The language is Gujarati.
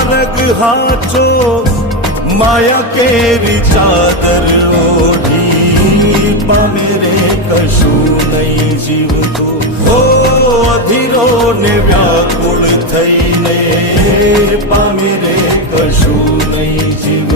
માર્ગ હાચો માયા કેરી ચાદર ઓઢી પામે રે કશું નહીં જીવતો હો અધીરો ને વ્યાકુળ થઈને પામે રે કશું નહીં જીવ